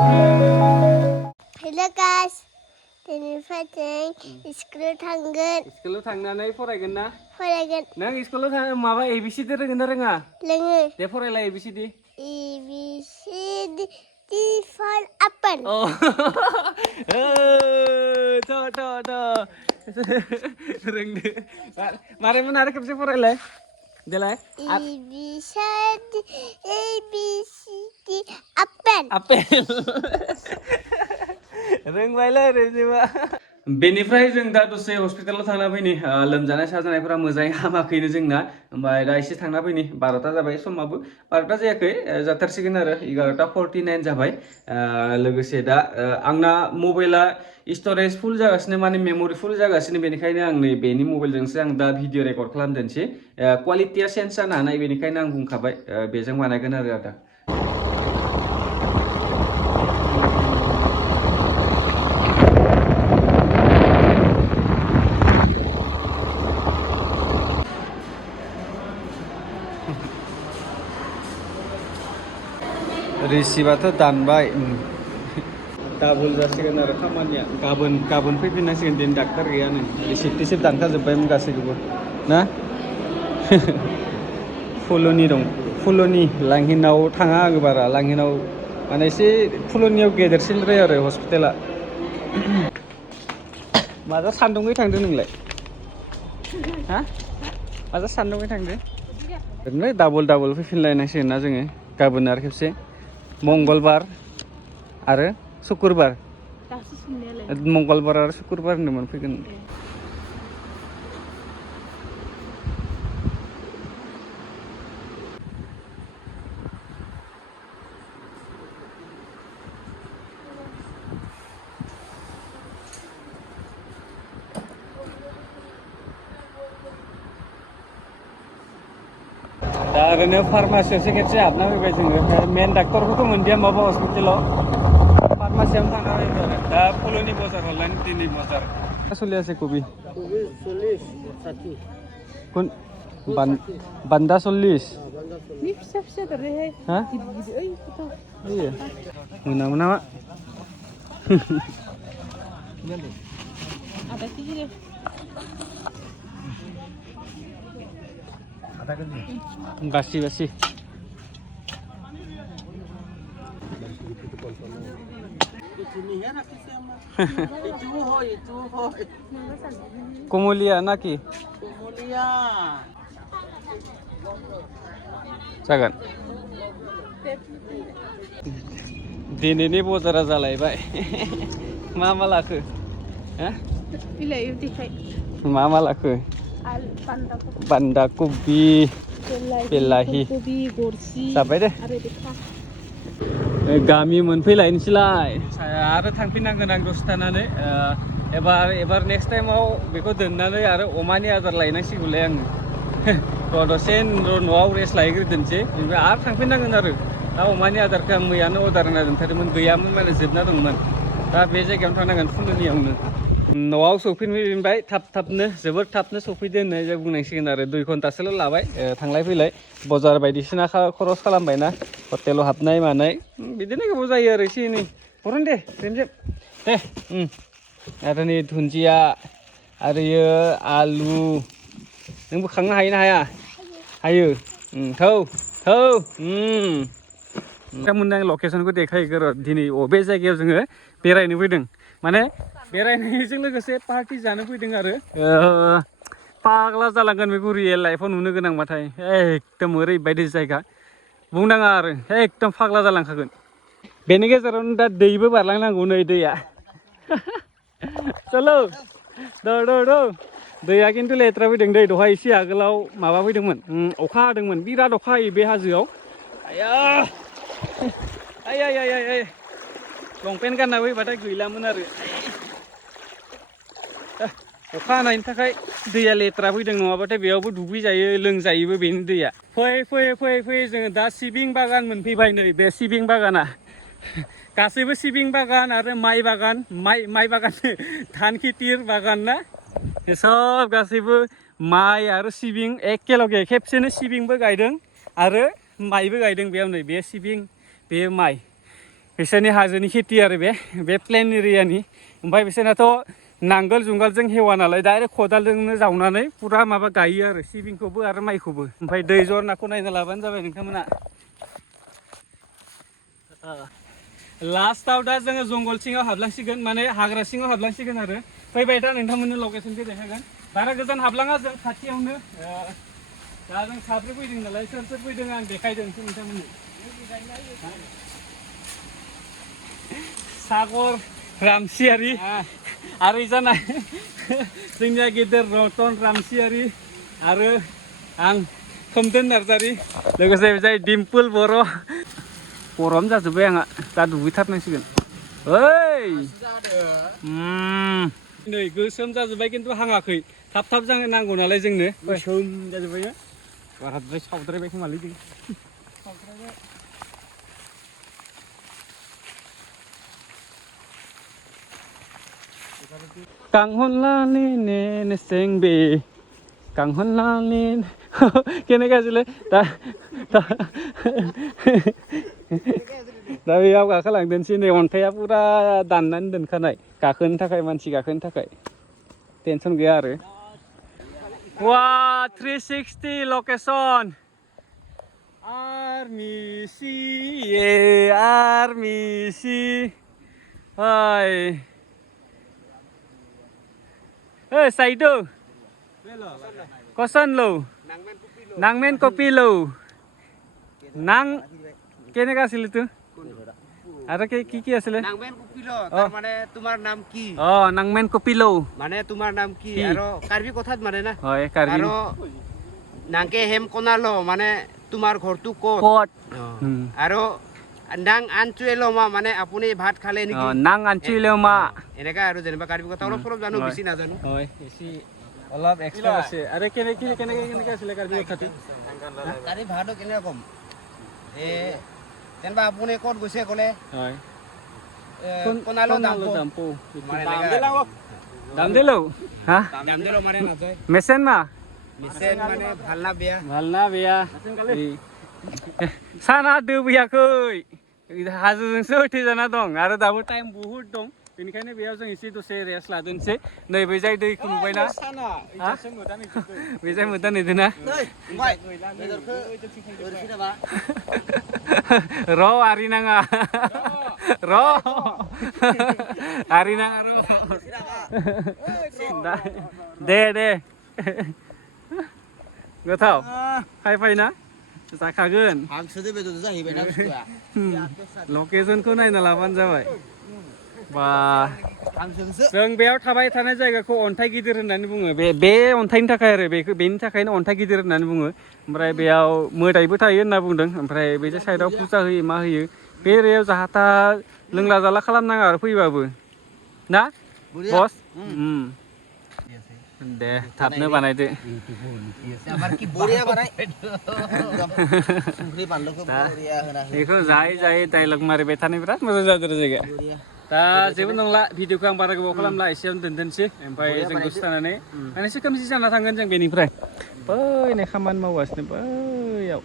Hello guys, दिनैनिफ्राय जों स्कुलाव थांगोन। स्कुलाव थांनानै फरायगोन ना? फरायगोन। नों स्कुलाव थांनानै माबा ABCD रोंगोन ना रोङा? रोङो। दे फरायलाय ABCD. ABCD for apple. Oh. रोंदो। मारैमोन आरो खेबसे फरायलाय? देलाय. ABCD apple. आपेल। रोंबायलै रोंजोबा। बेनिफ्राय जों दा दसे हस्पिटालाव थांना फैनि लोमजानाय साजानायफोरा मोजाङै हामाखैनो जोंना ओमफ्राय दा एसे थांना फैनि 12टा जाबाय समाबो 12टा जायाखै जाथारसिगोन आरो 11:49 जाबाय लोगोसे दा आंना मबाइला स्टरेज फुल जागासिनो माने मेमरि फुल जागासिनो बेनिखायनो आं नै बेनि मबाइलजोंसो आं दा भिडिअ रेकर्ड खालामदोंसै क्वालिटिया चेन्ज जानो हानाय बेनिखायनो आं बुंखाबाय बेजों बानायगोन आरो आदा रिसिभाथ' दानबाय डाबल जासिगोन आरो खामानिया गाबोन फैफिननांसिगोन दिनै डाक्टार गैयानो रिसिप्ट टिसिप्ट दानखाजोब्बायमोन गासैखौबो ना फुलुनि दं फुलुनि लांहिनाव थाङा आङो बारा लांहिनाव माने एसे फुलुनियाव गेदेरसिनद्राय आरो हस्पिटाला माजा सान्दुङै थांदों नोंलाय हा माजा सान्दुङै थांदों ओरैनो डाबल फैफिनलायनांसिगोन ना जोङो गाबोन आरो खेबसे मंगलबार आरो शुक्रबार मंगलबार आरो शुक्रबार होनदोंमोन फैगोन दा ओरैनो फार्मासियावसो खेबसे हाबना फैबाय जोङो मेन डाक्टरखौथ' मोनदिया माबा हस्पिटालाव फार्मासियावनो थांना फैबाय आरो दा फुलुनि बाजार हरलायनो दिनै बाजार सोलियासै कबि 40 कोन बान्दा 40 नि फिसा दरेहाय हा गिदिर ओइ मोना मा आधा केजि दे बासि कमलिया ना कि जागोन दिनैनि बजारा जालायबाय मा लाखो मा लाखो बान्दा कबि बिलाहि जाबाय दे गामि मोनफैलायनोसैलाय आरो थांफिननांगोन आं दसे थानानै एबार नेक्स्ट टाइमाव बेखौ दोननानै आरो अमानि आदार लायनांसिगौलाय आङो दसे न'आव रेस्ट लायग्रोदोनसै ओमफ्राय आरो थांफिननांगोन आरो दा अमानि आदारखौ आं मैयानो अर्डार होना दोनथारदोंमोन गैयामोन माने जोबना दंमोन दा बे जायगायावनो थांनांगोन फुलुनियावनो न'आव सौफैनबाय थाबनो जोबोद थाबनो सौफैदो होननाय जों बुंनांसिगोन आरो 2 घन्टासोल' लाबाय थांलाय फैलाय बाजार बायदिसिना खरस खालामबायना हटेलाव हाबनाय मानाय बिदिनो गोबाव जायो आरो एसे एनै हरन दे रेमजेब दे आरो नै दुन्दिया आरो आलु नों बोखांनो हायो ना हाया हायो थौ नोंथांमोननो आं लकेसनखौ देखायगोन र' दिनै बबे जायगायाव जोङो बेरायनो फैदों माने बेरायनायजों लोगोसे पार्टि जानो फैदों आरो फाग्ला जालांगोन बेखौ रियेल लाइफआव नुनो गोनांबाथाय एकदम ओरैबायदि जायगा बुंनाङा आरो एकदम फाग्ला जालांखागोन बेनि गेजेरावनो दा दैबो बारलांनांगौ नै दैया चलो दैया खिन्थु लेथ्रा फैदों दै दहाय एसे आगोलाव माबा फैदोंमोन अखा हादोंमोन बिराद अखा हायो बे हाजोआव आय लंपेन्ट गानना फैबाथाय गैलामोन आरो अखा हानायनि थाखाय दैया लेथ्रा फैदों नङाबाथाय बेयावबो दुगैजायो लोंजायोबो बेनि दैया फै जोङो दा सिबिं बागान मोनफैबाय नै बे सिबिं बागाना गासैबो सिबिं बागान आरो माइ बागान धान खेथिर बागान ना सब गासैबो माइ आरो सिबिं एखेलगे खेबसेनो सिबिंबो गायदों आरो माइबो गायदों बेयाव नै बे सिबिं बे माइ बिसोरनि हाजोनि खेथि आरो बे प्लेन एरियानि ओमफ्राय बिसोरनाथ' नांगोल जुंगालजों हेवा नालाय डाइरेक्ट खदालजोंनो जावनानै फुरा माबा गायो आरो सिबिंखौबो आरो माइखौबो ओमफ्राय दै जरनाखौ नायना लाबानो जाबाय नोंथांमोना लास्टआव दा जोङो जंगल सिङाव हाबलांसिगोन माने हाग्रा सिङाव हाबलांसिगोन आरो फैबाय दा नोंथांमोननो लकेसनखौ देखायगोन बारा गोजान हाबलाङा जों खाथियावनो दा जों साब्रै फैदों नालाय सोर सोर फैदों आं देखायदोंसो नोंथांमोननो सागर रामसियारि आरो जानाय जोंनिया गेदेर रतन रामसियारि आरो आं खोमदोन नार्जारि लोगोसे जाय डिम्पोल बर' गरम जाजोब्बाय आंहा दा दुगैथारनांसिगोन ओइ नै गोसोम जाजोब्बाय खिन्थु हाङाखै थाब थाब जानो नांगौ नालाय जोंनो गोसोम जाजोब्बाय बाराद्राय सावद्रायबाय खोमालै जों कांहनलानि ने सेंबे कांहनलानि केनेका आছিলে दा बेयाव गाखोलांदोंसै नै अन्थाइया पुरा दाननानै दोनखानाय गाखोनो थाखाय मानसि गाखोनो थाखाय टेनसन गैया आरो वा 360 लकेसन आर्मी सी हाय Ê, say tu. Kosan lo. Nangmen kopi lo. Nang kene ka asile tu? Ara ki asile? Nangmen kopi lo. Tar mane tumar naam ki? Oh, nangmen kopi lo. Mane tumar naam ki? Aro karbi kothat mane na? Hoy, karbi. Aro nangke hem kona lo mane tumar ghor tu kot. Kot. Aro nang anchuelo ma mane apuni bhat khale niki? Nang anchuelo ma. এনেকা আৰু যেনিবা কাৰ্বি কথা অলপ অলপ জানো বেছি নাজানো হয় বেছি অলপ এক্সট্ৰা আছে আৰে কেনেকে আছিলে কাৰ্বি কথাটো কাৰ্বি ভাড়াটো কেনেকুৱা কম যেনিবা আপুনি ক'ত গৈছে ক'লে হয় কোনালো দাম্পো দাম দিলো হা দাম দিলো মানে নাযায় মেছেন মানে ভাল না বেয়া साना दोबैयाखै हाजोजोंसो होथेजाना दं आरो दाबो टाइम बहुद दं बेनिखायनो बेयाव जों एसे दसे रेस्ट लादोंसै नैबे जाय दैखौ नुबायना बे जाय मोदान नुदोंना र' आरि नाङा र' आरि नाङा र' दे गोथाव फाय ना जाखागोन हांसोदो बेदरदो जाहैबायना बुस्थुआ लकेसनखौ नायना लाबानो जाबाय बा जों बेयाव थाबाय थानाय जायगाखौ अन्थाइ गिदिर होननानै बुङो बे अन्थाइनि थाखाय आरो बेनि थाखायनो अन्थाइ गिदिर होननानै बुङो ओमफ्राय बेयाव मोदायबो थायो होनना बुंदों ओमफ्राय बे साइडआव फुजा होयो मा होयो बे एरियायाव जाहाथा लोंला जाला खालामनाङा आरो फैबाबो ना बस दे थाबनो बानायदो बेखौ जायै डाइलग मारिबाय थानो बिराद मोजां जादों जायगाया दा जेबो नंला भिडिअखौ आं बारा गोबाव खालामला एसेयावनो दोनसै ओमफ्राय जों दसे थानानै माने एसे खोमसि जाना थांगोन जों बेनिफ्राय बैनो खामानि मावगासिनो बैयाव